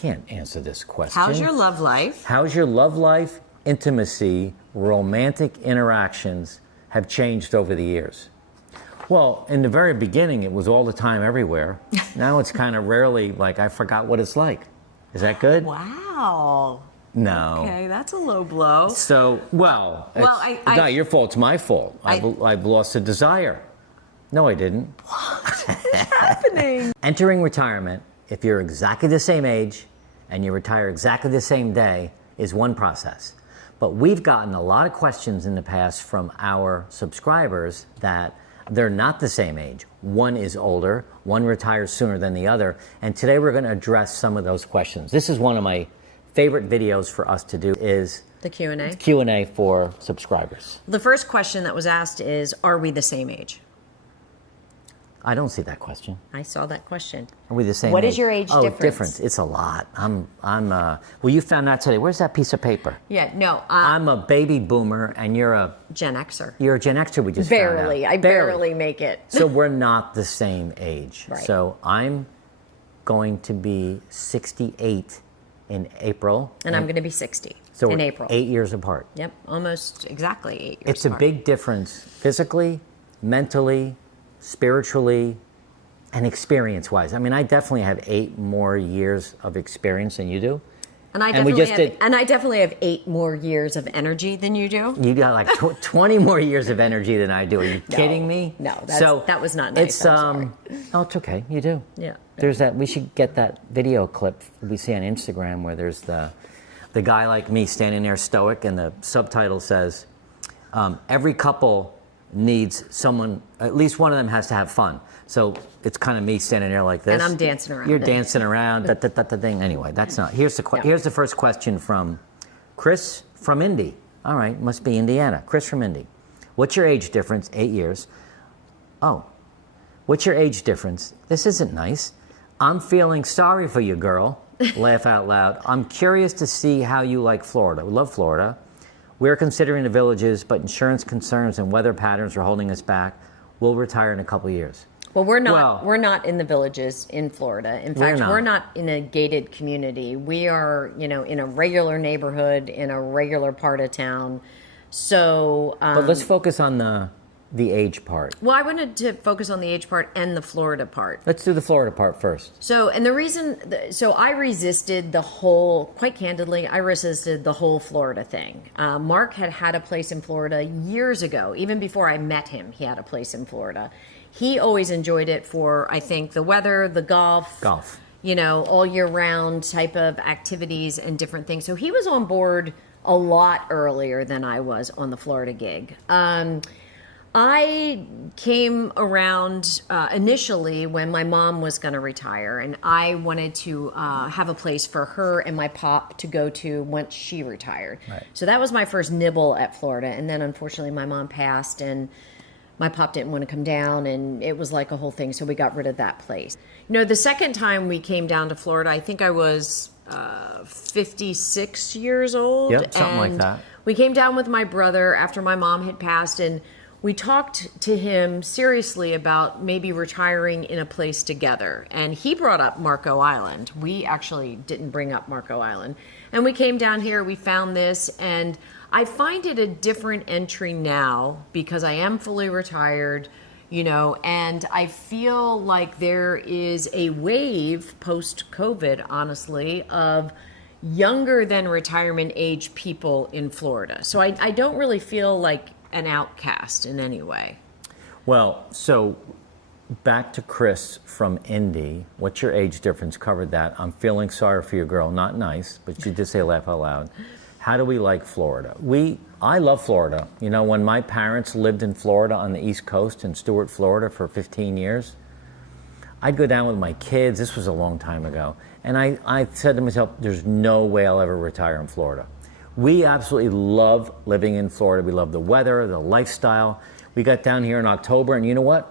can't answer this question. How's your love life? How's your love life, intimacy, romantic interactions have changed over the years? Well, in the very beginning, it was all the time, everywhere. Now it's kind of rarely like, I forgot what it's like. Is that good? Wow. No. Okay, that's a low blow. So, it's not your fault, it's my fault. I've lost a desire. No, I didn't. What's happening? Entering retirement, if you're exactly the same age and you retire exactly the same day, is one process. But we've gotten a lot of questions in the past from our subscribers that they're not the same age. One is older, one retires sooner than the other, and today we're going to address some of those questions. This is one of my favorite videos for us to do, is the Q&A. Q&A for subscribers. The first question that was asked is, are we the same age? I don't see that question. I saw that question. Are we the same What age? is your age difference? difference? It's a lot. Well, you found out today. Where's that piece of paper? Yeah, no. I'm a baby boomer and you're a Gen Xer. You're a Gen Xer, we just found out. Barely. I barely make it. So we're not the same age. Right. So I'm going to be 68 in April. And I'm going to be 60 so in April. 8 years apart. Yep, almost exactly 8 years It's a big difference physically, mentally, spiritually, and experience-wise. I mean, I definitely have 8 more years of experience than you do. And I definitely have 8 more years of energy than you do. You got like 20 more years of energy than I do. Are you kidding me? No, that was not nice. I'm sorry. Oh, it's okay. You do. Yeah. There's that. We should get that video clip we see on Instagram where there's the guy like me standing there stoic, and the subtitle says, "Every couple needs someone. At least one of them has to have fun." So it's kind of me standing there like this. And I'm dancing around. You're dancing around. that thing. Anyway, that's not. Here's the first question from Chris from Indy. All right, must be Indiana. Chris from Indy. What's your age difference? 8 years. Oh, what's your age difference? This isn't nice. I'm feeling sorry for you, girl. Laugh out loud. I'm curious to see how you like Florida. We love Florida. We're considering the villages, but insurance concerns and weather patterns are holding us back. We'll retire in a couple of years. Well, we're not in the villages in Florida. In fact, we're not in a gated community. We are, in a regular neighborhood, in a regular part of town. So, but let's focus on the age part. Well, I wanted to focus on the age part and the Florida part. Let's do the Florida part first. So, and the reason, I resisted quite candidly, I resisted the whole Florida thing. Mark had a place in Florida years ago. Even before I met him, he had a place in Florida. He always enjoyed it for, I think, the weather, the golf. All year round type of activities and different things. So he was on board a lot earlier than I was on the Florida gig. I came around initially when my mom was going to retire, and I wanted to have a place for her and my pop to go to once she retired. Right. So that was my first nibble at Florida, and then unfortunately my mom passed, and my pop didn't want to come down, and it was like a whole thing, so we got rid of that place. The second time we came down to Florida, I think I was 56 years old. Yep, something like that. We came down with my brother after my mom had passed, and we talked to him seriously about maybe retiring in a place together. And he brought up Marco Island. We actually didn't bring up Marco Island. And we came down here, we found this, and I find it a different entry now because I am fully retired, and I feel like there is a wave post-COVID, honestly, of younger than retirement age people in Florida. So I don't really feel like an outcast in any way. Well, so back to Chris from Indy. What's your age difference? Covered that. I'm feeling sorry for your girl. Not nice, but you did say laugh out loud. How do we like Florida? I love Florida. When my parents lived in Florida on the East Coast in Stuart, Florida for 15 years, I'd go down with my kids. This was a long time ago. And I said to myself, there's no way I'll ever retire in Florida. We absolutely love living in Florida. We love the weather, the lifestyle. We got down here in October, and you know what?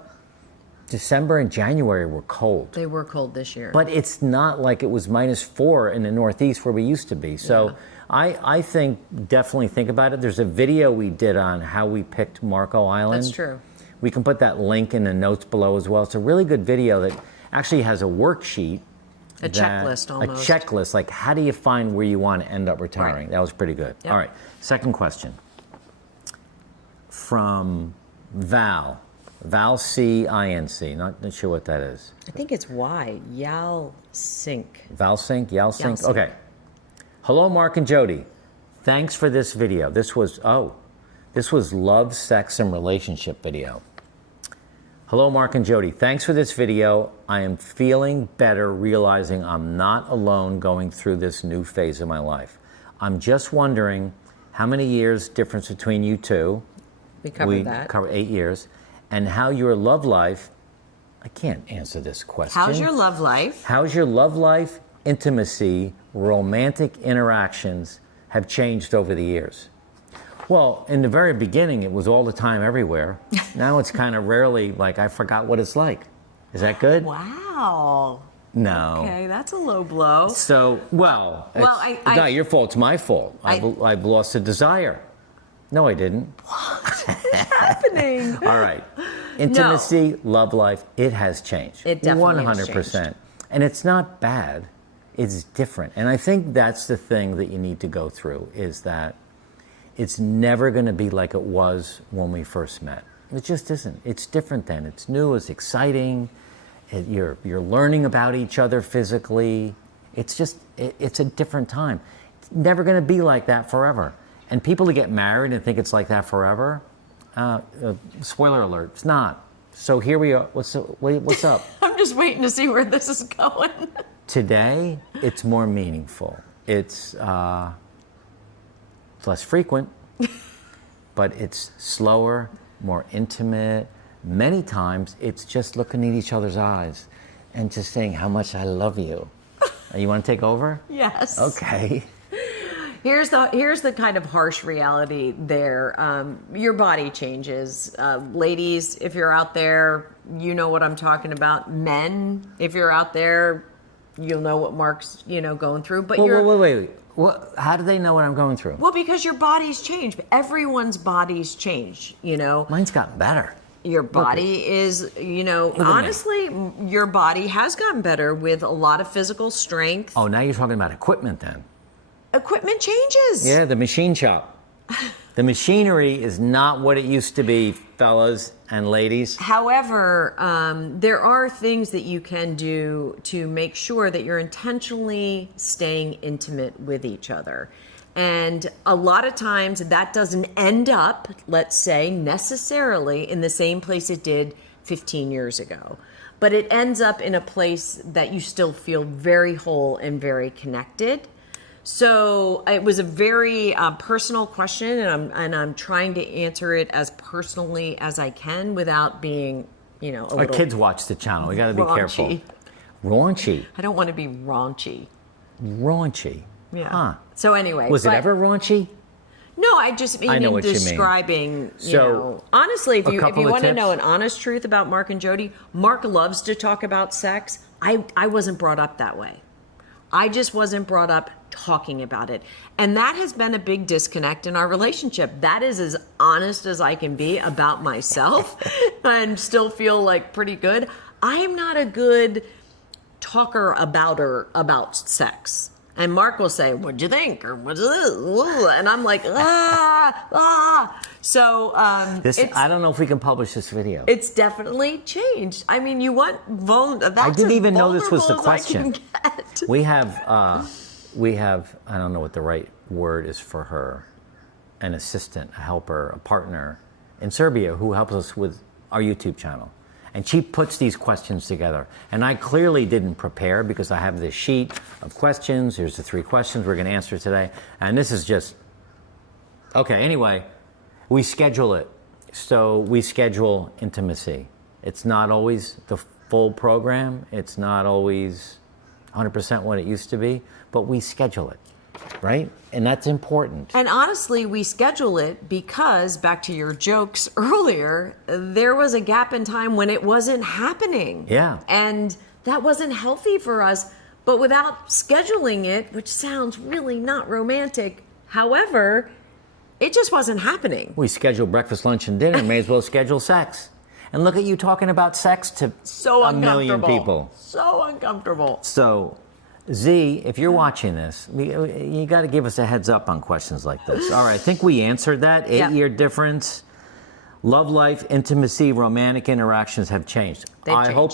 December and January were cold. They were cold this year. But it's not like it was -4 in the Northeast where we used to be. So I definitely think about it. There's a video we did on how we picked Marco Island. That's true. We can put that link in the notes below as well. It's a really good video that actually has a worksheet A checklist almost. A checklist, like how do you find where you want to end up retiring? Right. That was pretty good. Yep. All right, second question. From Val. Val C-I-N-C. Not sure what that is. I think it's Y. Yal Sink. Val Sink? Yal Sink? Sink. Okay. Hello, Mark and Jody. Thanks for this video. This was love, sex, and relationship video. Hello, Mark and Jody. Thanks for this video. I am feeling better realizing I'm not alone going through this new phase of my life. I'm just wondering how many years difference between you two. We covered that. We covered 8 years. And how your love life, I can't answer this question. How's your love life? How's your love life, intimacy, romantic interactions have changed over the years? Well, in the very beginning, it was all the time, everywhere. Now it's kind of rarely like I forgot what it's like. Is that good? Wow. No. Okay, that's a low blow. So, well, it's I not your fault. It's my fault. I've lost a desire. No, I didn't. What's happening? All right. Intimacy, love life, it has changed. It definitely 100%. has changed. And it's not bad. It's different. And I think that's the thing that you need to go through is that it's never going to be like it was when we first met. It just isn't. It's different then. It's new, it's exciting. You're learning about each other physically. It's a different time. It's never going to be like that forever. And people who get married and think it's like that forever, spoiler alert, it's not. So here we are. What's up? I'm just waiting to see where this is going. Today, it's more meaningful. It's less frequent, but it's slower, more intimate. Many times, it's just looking at each other's eyes and just saying how much I love you. You want to take over? Yes. Okay. Here's the kind of harsh reality there. Your body changes. Ladies, if you're out there, you know what I'm talking about. Men, if you're out there, you'll know what Mark's, going through. But Wait. How do they know what I'm going through? Well, because your body's changed. Everyone's body's changed, Mine's gotten better. Your body is, honestly, your body has gotten better with a lot of physical strength. Oh, now you're talking about equipment then. Equipment changes. Yeah, the machine shop. The machinery is not what it used to be, fellas and ladies. However, there are things that you can do to make sure that you're intentionally staying intimate with each other. And a lot of times that doesn't end up, let's say, necessarily in the same place it did 15 years ago. But it ends up in a place that you still feel very whole and very connected. So it was a very personal question, and I'm trying to answer it as personally as I can without being, a Our little kids watch the channel. We got to be raunchy. careful. Raunchy. I don't want to be raunchy. Raunchy. Yeah. Huh. So anyway, Was it ever raunchy? No, I just mean I know in what you mean. describing. So, honestly, if you couple of want to tips? know an honest truth about Mark and Jody, Mark loves to talk about sex. I wasn't brought up that way. I just wasn't brought up talking about it. And that has been a big disconnect in our relationship. That is as honest as I can be about myself and still feel like pretty good. I am not a good talker about sex. And Mark will say, "What'd you think?" Or "What's this?" And I'm like, So I don't know if we can publish this video. it's definitely changed. I mean, you want I didn't even know this was the vulnerable as I can question. get. We have, I don't know what the right word is for her, an assistant, a helper, a partner in Serbia who helps us with our YouTube channel. And she puts these questions together. And I clearly didn't prepare because I have this sheet of questions. Here's the 3 questions we're going to answer today. And this is just, okay, anyway, we schedule it. So we schedule intimacy. It's not always the full program. It's not always 100% what it used to be, but we schedule it, right? And that's important. And honestly, we schedule it because, back to your jokes earlier, there was a gap in time when it wasn't happening. Yeah. And that wasn't healthy for us. But without scheduling it, which sounds really not romantic, however, it just wasn't happening. We schedule breakfast, lunch, and dinner. May as well schedule sex. And look at you talking about sex to So a million uncomfortable. people. So uncomfortable. So Z, if you're watching this, you got to give us a heads up on questions like this. All right, I think we answered that. 8-year difference. Love life, intimacy, romantic interactions have changed. They've changed. Hope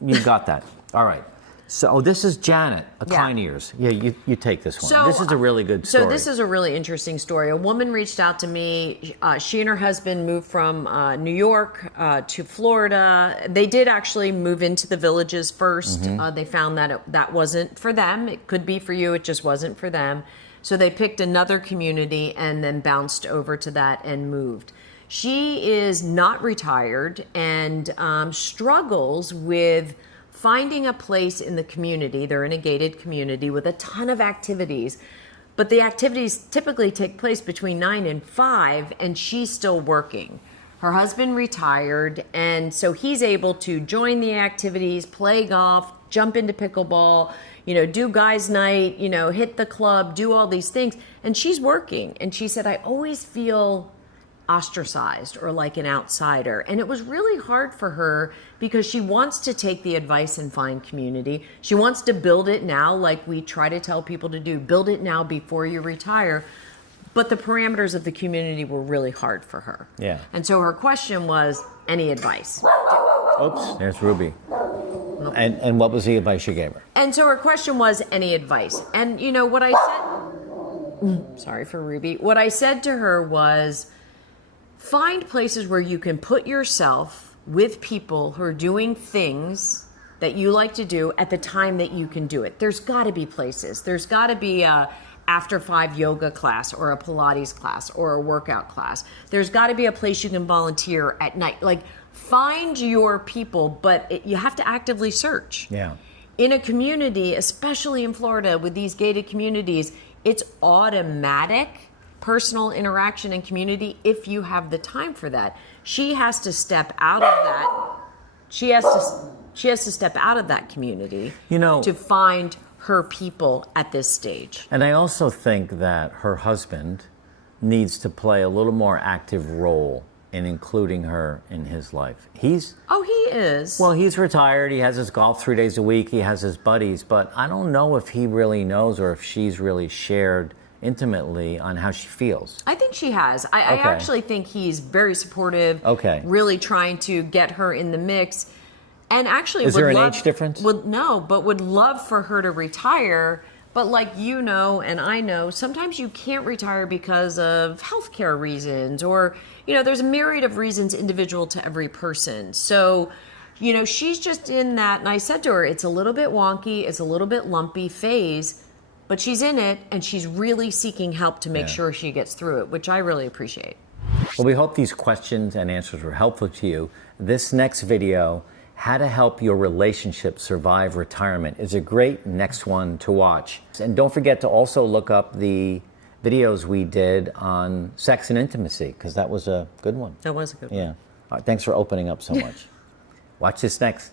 you got that. All right. So this is Janet, kind ears. Yeah, you take this one. So, this is a really good story. So this is a really interesting story. A woman reached out to me. She and her husband moved from New York to Florida. They did actually move into the villages first. They found that that wasn't for them. It could be for you. It just wasn't for them. So they picked another community and then bounced over to that and moved. She is not retired and struggles with finding a place in the community. They're in a gated community with a ton of activities, but the activities typically take place between 9 and 5, and she's still working. Her husband retired, and so he's able to join the activities, play golf, jump into pickleball, do guys' night, hit the club, do all these things. And she's working. And she said, I always feel ostracized or like an outsider. And it was really hard for her because she wants to take the advice and find community. She wants to build it now, like we try to tell people to do. Build it now before you retire. But the parameters of the community were really hard for her. Yeah. And so her question was, any advice? Oops, there's Ruby. And what was the advice you gave her? And so her question was, any advice? And what I said, sorry for Ruby. What I said to her was, find places where you can put yourself with people who are doing things that you like to do at the time that you can do it. There's got to be places. There's got to be a after 5 yoga class or a Pilates class or a workout class. There's got to be a place you can volunteer at night. Like, find your people, but you have to actively search. Yeah. In a community, especially in Florida with these gated communities, it's automatic personal interaction and community if you have the time for that. She has to step out of that. She has to step out of that community to find her people at this stage. And I also think that her husband needs to play a little more active role in including her in his life. He is. Well, he's retired. He has his golf 3 days a week. He has his buddies, but I don't know if he really knows or if she's really shared intimately on how she feels. I think she has. I actually think he's very supportive. Okay. Really trying to get her in the mix. And actually, is there an age difference? No, but would love for her to retire. But like and I know, sometimes you can't retire because of healthcare reasons or, there's a myriad of reasons individual to every person. So, she's just in that. And I said to her, it's a little bit wonky, it's a little bit lumpy phase, but she's in it and she's really seeking help to make sure she gets through it, which I really appreciate. Well, we hope these questions and answers were helpful to you. This next video, how to help your relationship survive retirement, is a great next one to watch. And don't forget to also look up the videos we did on sex and intimacy, because that was a good one. That was a good one. Yeah. All right, thanks for opening up so much. Watch this next.